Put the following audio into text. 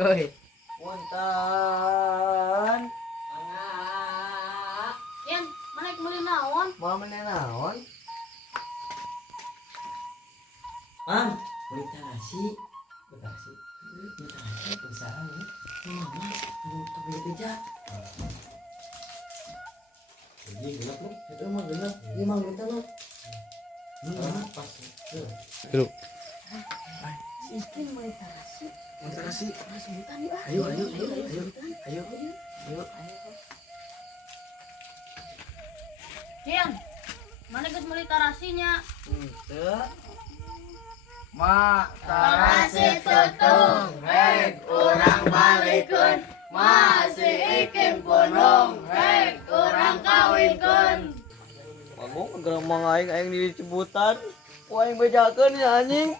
ayo. Punten. Mangga. Yan, mana meuli naon? Mau meneh naon? Mang, beli nasi. Nasi. Nasi perusahaan ya. Mama, anu kabeh kerja. Jadi gelap lu. Itu mah gelap. Ieu mah gelap lu. Pas. Dulu. Ikin meuli tarasi. Nasi. Sebutan yuk. Ayo. Yan, mana geus meuli tarasinya? Henteu. Tarasi tutung, rek urang balikeun. Masih ikim punung, rek urang kawinkeun. Panggung geus mang aing di cibutan. Ku aing bejakeun ya anjing.